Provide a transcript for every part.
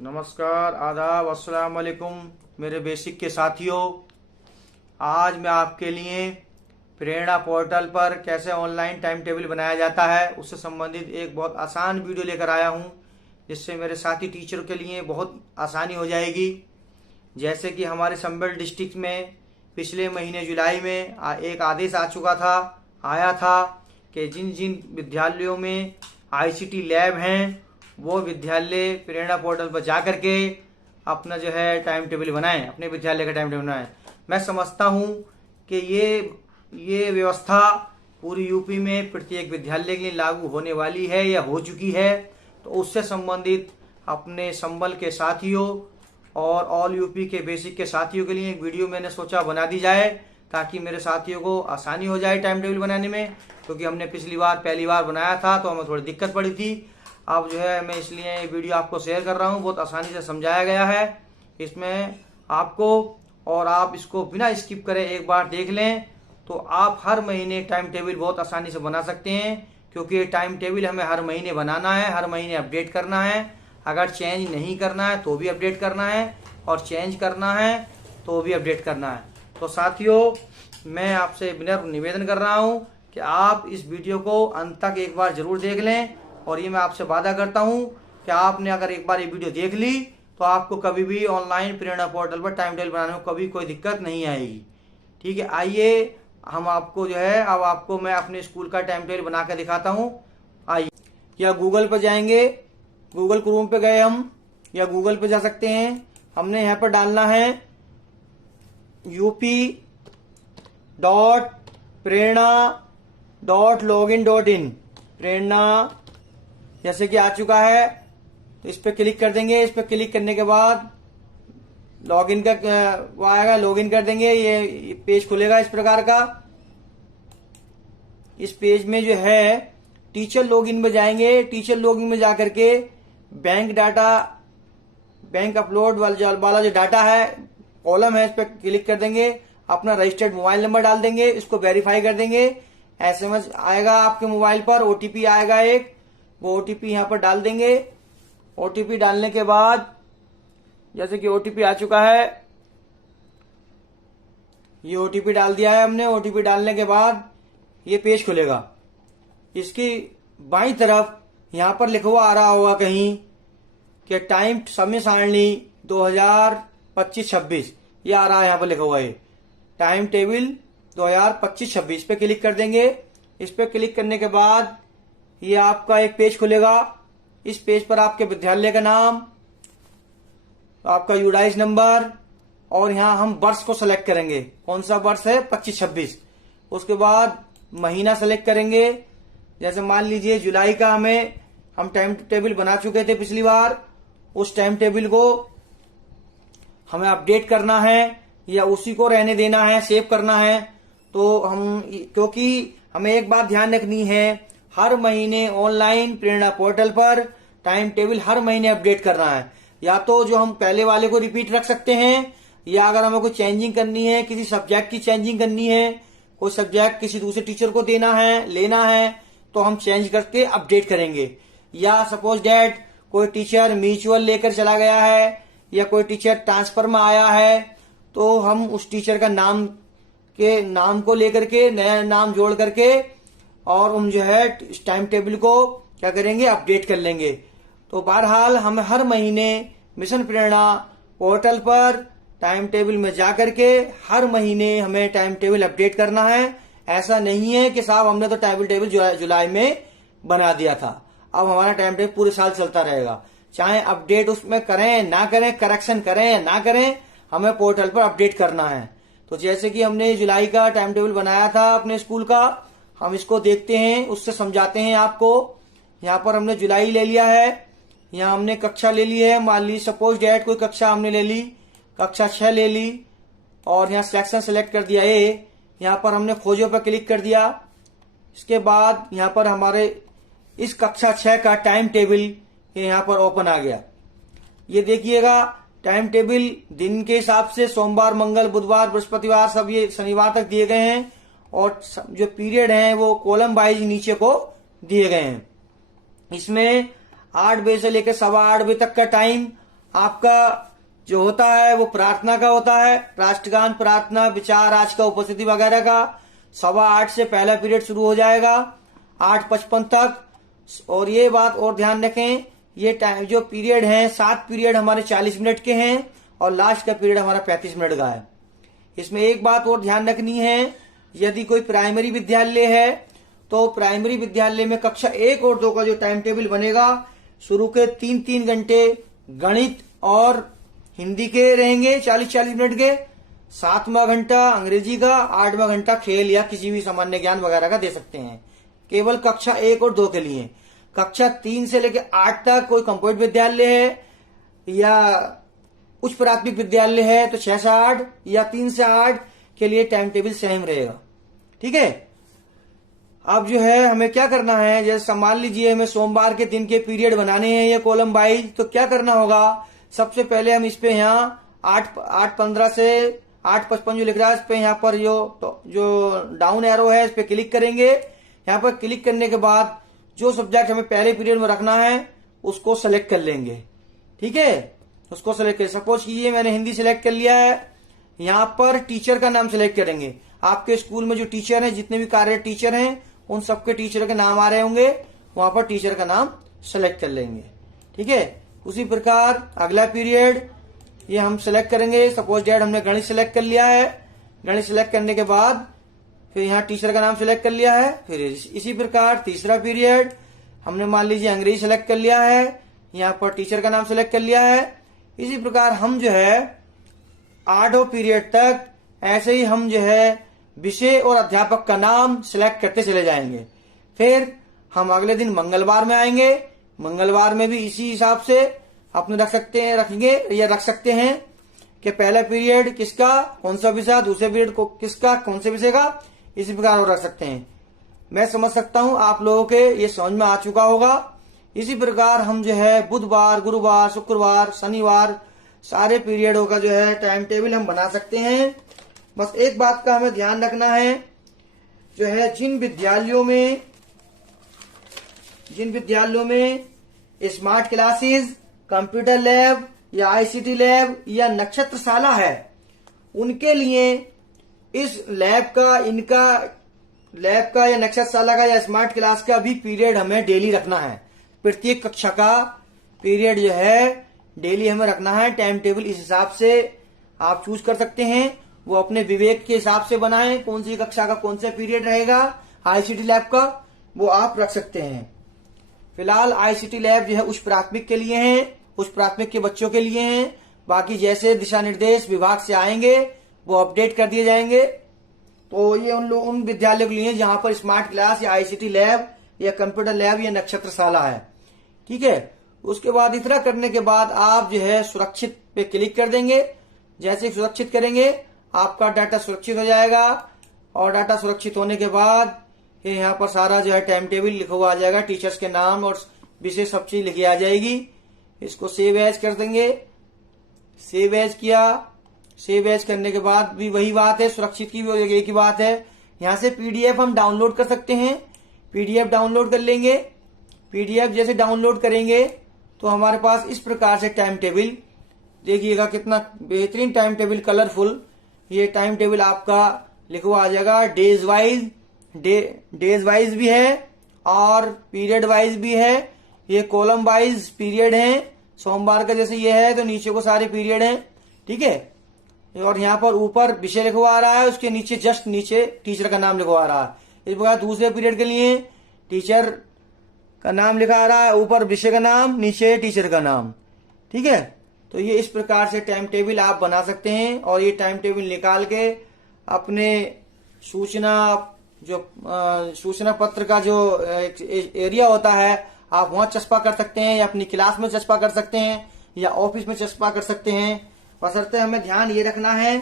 नमस्कार, आदाब, अस्सलाम वालेकुम मेरे बेसिक के साथियों। आज मैं आपके लिए प्रेरणा पोर्टल पर कैसे ऑनलाइन टाइम टेबल बनाया जाता है उससे संबंधित एक बहुत आसान वीडियो लेकर आया हूं, जिससे मेरे साथी टीचर के लिए बहुत आसानी हो जाएगी। जैसे कि हमारे संबल डिस्ट्रिक्ट में पिछले महीने जुलाई में एक आदेश आया था कि जिन जिन विद्यालयों में आईसीटी लैब हैं वो विद्यालय प्रेरणा पोर्टल पर जा करके अपना जो है टाइम टेबल बनाएं, अपने विद्यालय का टाइम टेबल बनाएं। मैं समझता हूं कि ये व्यवस्था पूरी यूपी में प्रत्येक विद्यालय के लिए लागू होने वाली है या हो चुकी है। तो उससे संबंधित अपने संबल के साथियों और ऑल यूपी के बेसिक के साथियों के लिए एक वीडियो मैंने सोचा बना दी जाए, ताकि मेरे साथियों को आसानी हो जाए टाइम टेबल बनाने में। क्योंकि हमने पहली बार बनाया था तो हमें थोड़ी दिक्कत पड़ी थी। अब जो है मैं इसलिए ये वीडियो आपको शेयर कर रहा हूँ। बहुत आसानी से समझाया गया है इसमें आपको, और आप इसको बिना स्किप करे एक बार देख लें तो आप हर महीने टाइम टेबल बहुत आसानी से बना सकते हैं। क्योंकि ये टाइम टेबल हमें हर महीने बनाना है, हर महीने अपडेट करना है। अगर चेंज नहीं करना है तो भी अपडेट करना है, और चेंज करना है तो भी अपडेट करना है। तो साथियों, मैं आपसे विनम्र निवेदन कर रहा हूँ कि आप इस वीडियो को अंत तक एक बार जरूर देख लें। और ये मैं आपसे वादा करता हूं कि आपने अगर एक बार ये वीडियो देख ली तो आपको कभी भी ऑनलाइन प्रेरणा पोर्टल पर टाइम टेबल बनाने में कभी कोई दिक्कत नहीं आएगी। ठीक है, आइए हम आपको जो है अब आपको मैं अपने स्कूल का टाइम टेबल बना कर दिखाता हूं। आइए, या गूगल पर जाएंगे, गूगल क्रोम पे गए हम, या गूगल पे जा सकते हैं। हमने यहाँ पर डालना है up.prerna.login.in। प्रेरणा जैसे कि आ चुका है तो इस पर क्लिक कर देंगे। इस पर क्लिक करने के बाद लॉगिन का वो आएगा, लॉगिन कर देंगे। ये पेज खुलेगा इस प्रकार का। इस पेज में जो है टीचर लॉगिन में जाएंगे। टीचर लॉगिन में जाकर के बैंक अपलोड वाला जो डाटा है कॉलम है, इस पर क्लिक कर देंगे। अपना रजिस्टर्ड मोबाइल नंबर डाल देंगे, इसको वेरीफाई कर देंगे। एसएमएस आएगा आपके मोबाइल पर, ओटीपी आएगा एक, वो ओटीपी यहाँ पर डाल देंगे। ओटीपी डालने के बाद जैसे कि ओटीपी आ चुका है, ये ओटीपी डाल दिया है हमने। ओटीपी डालने के बाद ये पेज खुलेगा। इसकी बाईं तरफ यहाँ पर लिखा हुआ आ रहा होगा कहीं कि टाइम समय सारणी 2025-26, ये आ रहा है यहाँ पर लिखा हुआ है टाइम टेबल 2025-26 पे क्लिक कर देंगे। इस पे क्लिक करने के बाद ये आपका एक पेज खुलेगा। इस पेज पर आपके विद्यालय का नाम, आपका यूडाइस नंबर, और यहाँ हम वर्ष को सेलेक्ट करेंगे, कौन सा वर्ष है 25-26। उसके बाद महीना सेलेक्ट करेंगे। जैसे मान लीजिए जुलाई का हम टाइम टेबल बना चुके थे पिछली बार, उस टाइम टेबल को हमें अपडेट करना है या उसी को रहने देना है, सेव करना है। तो क्योंकि हमें एक बात ध्यान रखनी है, हर महीने ऑनलाइन प्रेरणा पोर्टल पर टाइम टेबल हर महीने अपडेट करना है। या तो जो हम पहले वाले को रिपीट रख सकते हैं, या अगर हमें कोई चेंजिंग करनी है, किसी सब्जेक्ट की चेंजिंग करनी है, कोई सब्जेक्ट किसी दूसरे टीचर को लेना है तो हम चेंज करके अपडेट करेंगे। या सपोज डैट कोई टीचर म्यूचुअल लेकर चला गया है या कोई टीचर ट्रांसफर में आया है, तो हम उस टीचर का नाम को लेकर के नया नाम जोड़ करके और हम जो है टाइम टेबल को क्या करेंगे, अपडेट कर लेंगे। तो बहरहाल हम हर महीने मिशन प्रेरणा पोर्टल पर टाइम टेबल में जाकर के हर महीने हमें टाइम टेबल अपडेट करना है। ऐसा नहीं है कि साहब हमने तो टाइम टेबल जुलाई में बना दिया था, अब हमारा टाइम टेबल पूरे साल चलता रहेगा। चाहे अपडेट उसमें करें ना करें, करेक्शन करें ना करें, हमें पोर्टल पर अपडेट करना है। तो जैसे कि हमने जुलाई का टाइम टेबल बनाया था अपने स्कूल का, हम इसको देखते हैं, उससे समझाते हैं आपको। यहाँ पर हमने जुलाई ले लिया है, यहाँ हमने कक्षा ले ली है। मान ली सपोज डेट कोई कक्षा हमने ले ली, कक्षा 6 ले ली, और यहाँ सेक्शन सेलेक्ट कर दिया ए। यहाँ पर हमने खोजो पर क्लिक कर दिया। इसके बाद यहाँ पर हमारे इस कक्षा 6 का टाइम टेबल यहाँ पर ओपन आ गया। ये देखिएगा टाइम टेबल दिन के हिसाब से सोमवार, मंगल, बुधवार, बृहस्पतिवार सब ये शनिवार तक दिए गए हैं, और जो पीरियड हैं वो कॉलम वाइज नीचे को दिए गए हैं। इसमें 8 बजे से लेकर 8:15 बजे तक का टाइम आपका जो होता है वो प्रार्थना का होता है, राष्ट्रगान, प्रार्थना, विचार आज का, उपस्थिति वगैरह का। 8:15 से पहला पीरियड शुरू हो जाएगा 8:55 तक। और ये बात और ध्यान रखें, ये टाइम जो पीरियड है 7 पीरियड हमारे 40 मिनट के हैं और लास्ट का पीरियड हमारा 35 मिनट का है। इसमें एक बात और ध्यान रखनी है, यदि कोई प्राइमरी विद्यालय है तो प्राइमरी विद्यालय में कक्षा 1 और 2 का जो टाइम टेबल बनेगा, शुरू के 3-3 घंटे गणित और हिंदी के रहेंगे 40-40 मिनट के, 7वां घंटा अंग्रेजी का, 8वां घंटा खेल या किसी भी सामान्य ज्ञान वगैरह का दे सकते हैं, केवल कक्षा 1 और 2 के लिए। कक्षा 3 से लेकर 8 तक कोई कंप्यूटर विद्यालय है या उच्च प्राथमिक विद्यालय है तो 6 से 8 या 3 से 8 के लिए टाइम टेबल सेम रहेगा। ठीक है। अब जो है हमें क्या करना है, जैसे मान लीजिए हमें सोमवार के दिन के पीरियड बनाने हैं ये कॉलम वाइज, तो क्या करना होगा, सबसे पहले हम इस पे यहाँ 8:15 से 8:55 जो लिख रहा है इस पे यहाँ पर जो डाउन एरो है इस पे क्लिक करेंगे। यहाँ पर क्लिक करने के बाद जो सब्जेक्ट हमें पहले पीरियड में रखना है उसको सेलेक्ट कर लेंगे। ठीक है, उसको सेलेक्ट करें। सपोज कीजिए मैंने हिंदी सेलेक्ट कर लिया है, यहाँ पर टीचर का नाम सेलेक्ट करेंगे। आपके स्कूल में जो टीचर हैं, जितने भी कार्यरत टीचर हैं, उन सबके टीचर के नाम आ रहे होंगे, वहां पर टीचर का नाम सेलेक्ट कर लेंगे। ठीक है। उसी प्रकार अगला पीरियड ये हम सेलेक्ट करेंगे। सपोज डेट हमने गणित सेलेक्ट कर लिया है, गणित सेलेक्ट करने के बाद फिर यहाँ टीचर का नाम सेलेक्ट कर लिया है। फिर इसी प्रकार तीसरा पीरियड हमने मान लीजिए अंग्रेजी सेलेक्ट कर लिया है, यहाँ पर टीचर का नाम सेलेक्ट कर लिया है। इसी प्रकार हम जो है 8 पीरियड तक ऐसे ही हम जो है विषय और अध्यापक का नाम सिलेक्ट करते चले जाएंगे। फिर हम अगले दिन मंगलवार में आएंगे, मंगलवार में भी इसी हिसाब से अपने रखेंगे या रख सकते हैं कि पहला पीरियड किसका कौन सा विषय, दूसरे पीरियड को किसका कौन से विषय का, इसी प्रकार और रख सकते हैं। मैं समझ सकता हूं आप लोगों के ये समझ में आ चुका होगा। इसी प्रकार हम जो है बुधवार, गुरुवार, शुक्रवार, शनिवार सारे पीरियडों का जो है टाइम टेबल हम बना सकते हैं। बस एक बात का हमें ध्यान रखना है, जो है जिन विद्यालयों में स्मार्ट क्लासेस, कंप्यूटर लैब या आईसीटी लैब या नक्षत्रशाला है, उनके लिए इस लैब का या नक्षत्रशाला का या स्मार्ट क्लास का भी पीरियड हमें डेली रखना है। प्रत्येक कक्षा का पीरियड जो है डेली हमें रखना है। टाइम टेबल इस हिसाब से आप चूज कर सकते हैं, वो अपने विवेक के हिसाब से बनाएं, कौन सी कक्षा का कौन सा पीरियड रहेगा आईसीटी लैब का, वो आप रख सकते हैं। फिलहाल आईसीटी लैब जो है उच्च प्राथमिक के लिए है, उच्च प्राथमिक के बच्चों के लिए हैं। बाकी जैसे दिशा निर्देश विभाग से आएंगे वो अपडेट कर दिए जाएंगे। तो ये उन विद्यालयों के लिए जहां पर स्मार्ट क्लास या आईसीटी लैब या कंप्यूटर लैब या नक्षत्रशाला है। ठीक है। उसके बाद इतना करने के बाद आप जो है सुरक्षित पे क्लिक कर देंगे। जैसे ही सुरक्षित करेंगे आपका डाटा सुरक्षित हो जाएगा, और डाटा सुरक्षित होने के बाद यहाँ पर सारा जो है टाइम टेबल लिखा हुआ आ जाएगा, टीचर्स के नाम और विषय सब चीज लिखी आ जाएगी। इसको सेव एज कर देंगे। सेव एज किया, सेव एज करने के बाद भी वही बात है, सुरक्षित की भी एक ही बात है। यहाँ से पीडीएफ हम डाउनलोड कर सकते हैं, पीडीएफ डाउनलोड कर लेंगे। पीडीएफ जैसे डाउनलोड करेंगे तो हमारे पास इस प्रकार से टाइम टेबल, देखिएगा कितना बेहतरीन टाइम टेबल, कलरफुल ये टाइम टेबल आपका लिखा हुआ आ जाएगा। डेज वाइज भी है और पीरियड वाइज भी है। ये कॉलम वाइज पीरियड है, सोमवार का जैसे ये है तो नीचे को सारे पीरियड हैं। ठीक है। और यहाँ पर ऊपर विषय लिखा हुआ आ रहा है, उसके नीचे जस्ट नीचे टीचर का नाम लिखा हुआ आ रहा है। इस प्रकार दूसरे पीरियड के लिए टीचर का नाम लिखा आ रहा है, ऊपर विषय का नाम, नीचे टीचर का नाम। ठीक है। तो ये इस प्रकार से टाइम टेबल आप बना सकते हैं, और ये टाइम टेबल निकाल के अपने सूचना पत्र का जो एरिया होता है आप वहां चस्पा कर सकते हैं, या अपनी क्लास में चस्पा कर सकते हैं, या ऑफिस में चस्पा कर सकते हैं। बशर्ते हमें ध्यान ये रखना है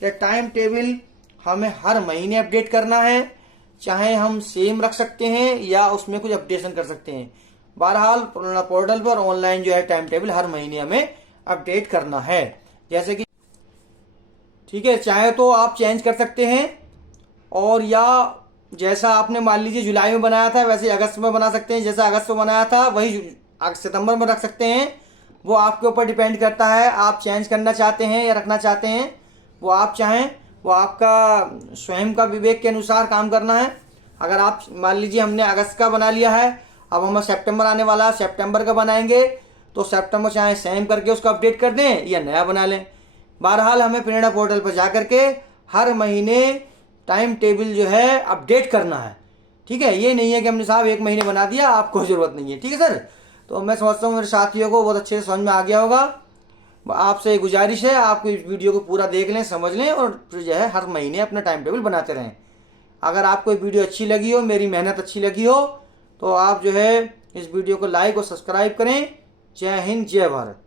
कि टाइम टेबल हमें हर महीने अपडेट करना है, चाहे हम सेम रख सकते हैं या उसमें कुछ अपडेशन कर सकते हैं। बहरहाल पोर्टल पर ऑनलाइन जो है टाइम टेबल हर महीने हमें अपडेट करना है। जैसे कि ठीक है, चाहे तो आप चेंज कर सकते हैं, और या जैसा आपने मान लीजिए जुलाई में बनाया था वैसे अगस्त में बना सकते हैं। जैसा अगस्त में बनाया था वही सितंबर में रख सकते हैं। वो आपके ऊपर डिपेंड करता है, आप चेंज करना चाहते हैं या रखना चाहते हैं, वो आप चाहें, वो आपका स्वयं का विवेक के अनुसार काम करना है। अगर आप मान लीजिए हमने अगस्त का बना लिया है, अब हमें सितंबर आने वाला है, सितंबर का बनाएंगे, तो सितंबर चाहे सेम करके उसको अपडेट कर दें या नया बना लें। बहरहाल हमें प्रेरणा पोर्टल पर जा करके हर महीने टाइम टेबल जो है अपडेट करना है, ठीक है। ये नहीं है कि हमने साहब 1 महीने बना दिया, आपको जरूरत नहीं है, ठीक है सर। तो मैं समझता हूँ मेरे साथियों को बहुत अच्छे से समझ में आ गया होगा। आपसे गुजारिश है, आप इस वीडियो को पूरा देख लें, समझ लें, और फिर जो है हर महीने अपना टाइम टेबल बनाते रहें। अगर आपको वीडियो अच्छी लगी हो, मेरी मेहनत अच्छी लगी हो, तो आप जो है इस वीडियो को लाइक और सब्सक्राइब करें। जय हिंद, जय भारत।